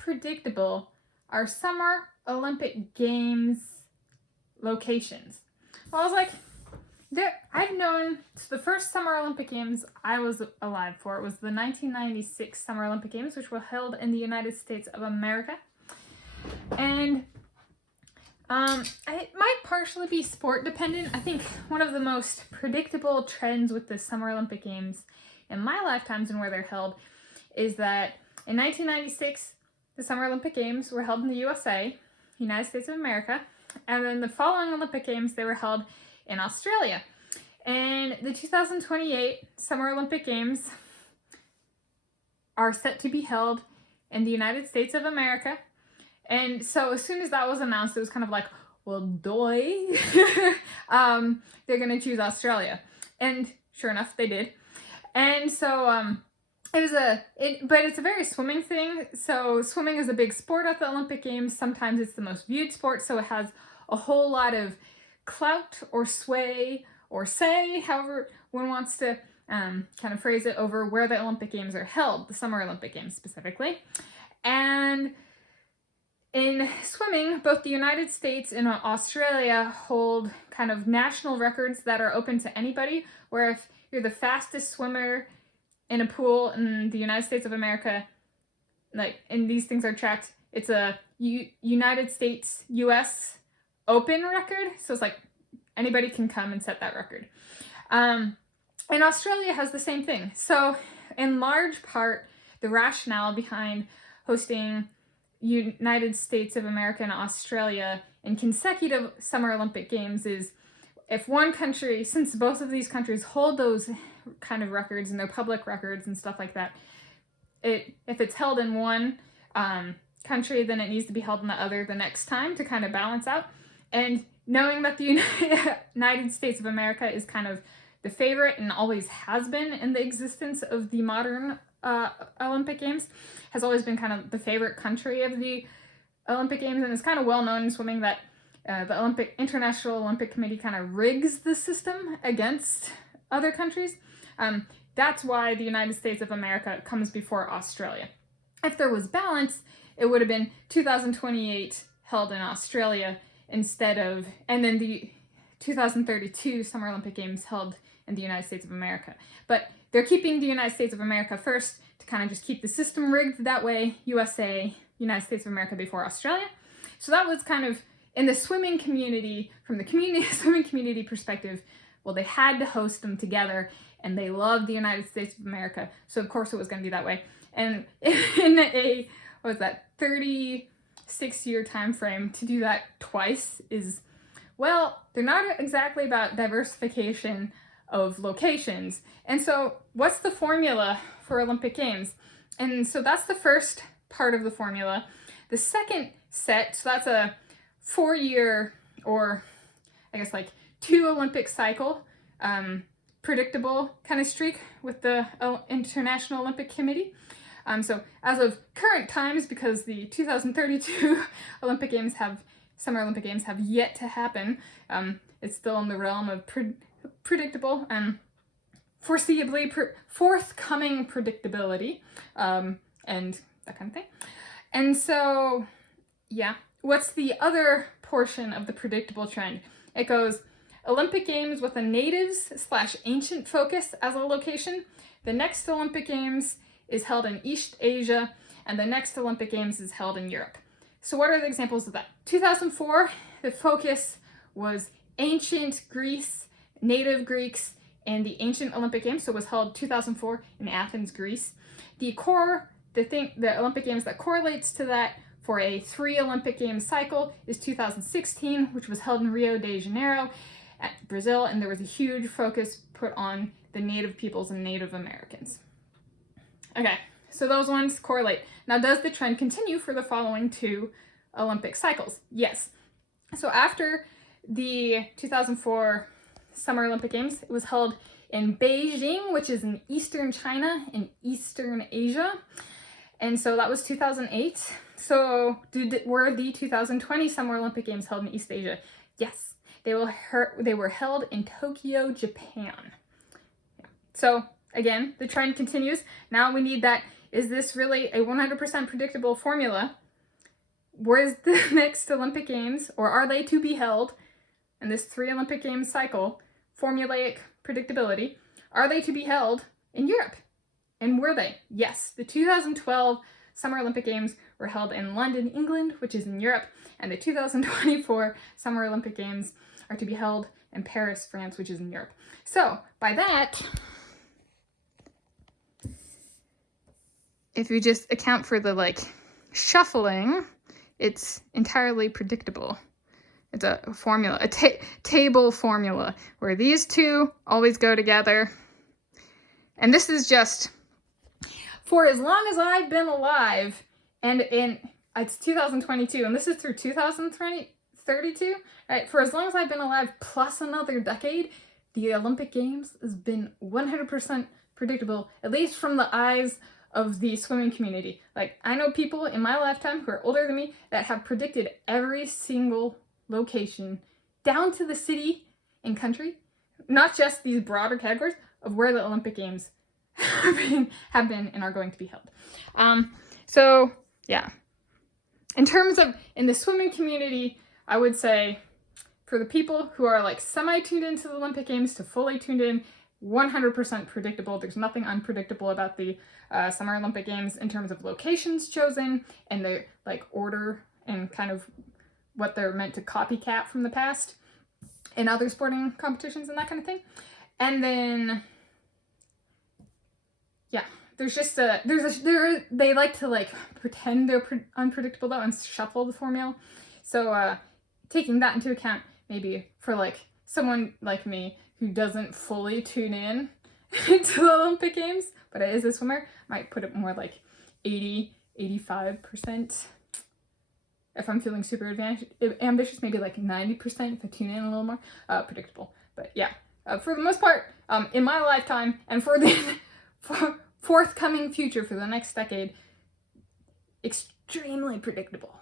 predictable are Summer Olympic Games locations? Well, I was like, I've known, so the first Summer Olympic Games I was alive for, it was the 1996 Summer Olympic Games, which were held in the United States of America. And it might partially be sport dependent. I think one of the most predictable trends with the Summer Olympic Games in my lifetimes and where they're held is that in 1996, the Summer Olympic Games were held in the USA, United States of America, and then the following Olympic Games, they were held in Australia. And the 2028 Summer Olympic Games are set to be held in the United States of America. And so as soon as that was announced, it was kind of like, well, doy. They're going to choose Australia. And sure enough, they did. And so but it's a very swimming thing. So swimming is a big sport at the Olympic Games. Sometimes it's the most viewed sport, so it has a whole lot of clout or sway or say, however one wants to kind of phrase it, over where the Olympic Games are held, the Summer Olympic Games specifically. And in swimming, both the United States and Australia hold kind of national records that are open to anybody, where if you're the fastest swimmer in a pool in the United States of America, and these things are tracked, it's a United States, US open record. So it's like anybody can come and set that record. And Australia has the same thing. So in large part, the rationale behind hosting United States of America and Australia in consecutive Summer Olympic Games is if one country, since both of these countries hold those kind of records and they're public records and stuff like that, if it's held in one country, then it needs to be held in the other the next time to kind of balance out. And knowing that the United States of America is kind of the favorite and always has been in the existence of the modern Olympic Games, has always been kind of the favorite country of the Olympic Games, and it's kind of well known in swimming that the International Olympic Committee kind of rigs the system against other countries. That's why the United States of America comes before Australia. If there was balance, it would have been 2028 held in Australia instead of, and then the 2032 Summer Olympic Games held in the United States of America. But they're keeping the United States of America first to kind of just keep the system rigged that way, USA, United States of America before Australia. So that was kind of, in the swimming community, from the swimming community perspective, well, they had to host them together, and they loved the United States of America, so of course it was going to be that way. And in a, 36-year time frame, to do that twice is, well, they're not exactly about diversification of locations. And so what's the formula for Olympic Games? And so that's the first part of the formula. The second set, so that's a 4-year, or I guess like 2 Olympic cycle, predictable kind of streak with the International Olympic Committee. So as of current times, because the 2032 Summer Olympic Games have yet to happen, it's still in the realm of predictable and foreseeably forthcoming predictability, and that kind of thing. And so, yeah, what's the other portion of the predictable trend? It goes Olympic Games with a natives/ancient focus as a location. The next Olympic Games is held in East Asia, and the next Olympic Games is held in Europe. So what are the examples of that? 2004, the focus was ancient Greece, native Greeks, and the ancient Olympic Games, so it was held 2004 in Athens, Greece. The Olympic Games that correlates to that for a 3 Olympic Games cycle is 2016, which was held in Rio de Janeiro at Brazil, and there was a huge focus put on the native peoples and Native Americans. Okay, so those ones correlate. Now, does the trend continue for the following 2 Olympic cycles? Yes. So after the 2004 Summer Olympic Games, it was held in Beijing, which is in eastern China, in eastern Asia. And so that was 2008. So were the 2020 Summer Olympic Games held in East Asia? Yes. They were held in Tokyo, Japan. Yeah. So again, the trend continues. Now we need that is this really a 100% predictable formula? Where's the next Olympic Games, or are they to be held in this 3 Olympic Games cycle, formulaic predictability, are they to be held in Europe? And were they? Yes, the 2012 Summer Olympic Games were held in London, England, which is in Europe, and the 2024 Summer Olympic Games are to be held in Paris, France, which is in Europe. So, by that, if you just account for the, like, shuffling, it's entirely predictable. It's a formula, a table formula, where these two always go together. And this is just, for as long as I've been alive, and it's 2022, and this is through 2032, right? For as long as I've been alive, plus another decade, the Olympic Games has been 100% predictable, at least from the eyes of the swimming community. Like, I know people in my lifetime who are older than me that have predicted every single location, down to the city and country, not just these broader categories of where the Olympic Games have been and are going to be held. So yeah, in terms of, in the swimming community, I would say for the people who are like semi-tuned into the Olympic Games to fully tuned in, 100% predictable. There's nothing unpredictable about the Summer Olympic Games in terms of locations chosen and the like order and kind of what they're meant to copycat from the past in other sporting competitions and that kind of thing. And then, yeah, there's just they like to like pretend they're unpredictable though and shuffle the formula. So taking that into account, maybe for like someone like me who doesn't fully tune in to the Olympic Games, but is a swimmer, might put it more like 80-85%. If I'm feeling super ambitious, maybe like 90% if I tune in a little more, predictable. But yeah, for the most part, in my lifetime and for the forthcoming future for the next decade, extremely predictable.